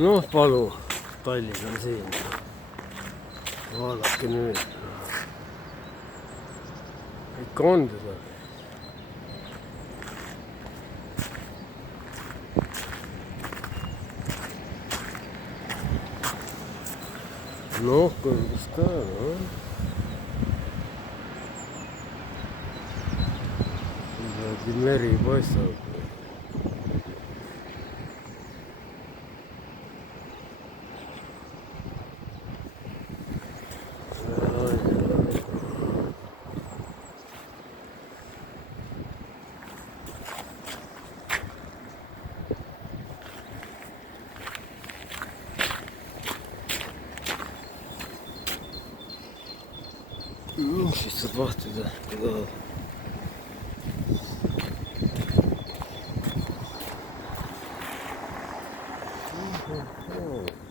noh, palun, Tallinn on siin. Vaadake nüüd. Ikka on teda. Noh, kõrgus ka, noh. Kuidagi meri paistab. Siis saab vahtida, kui tahad. Oh.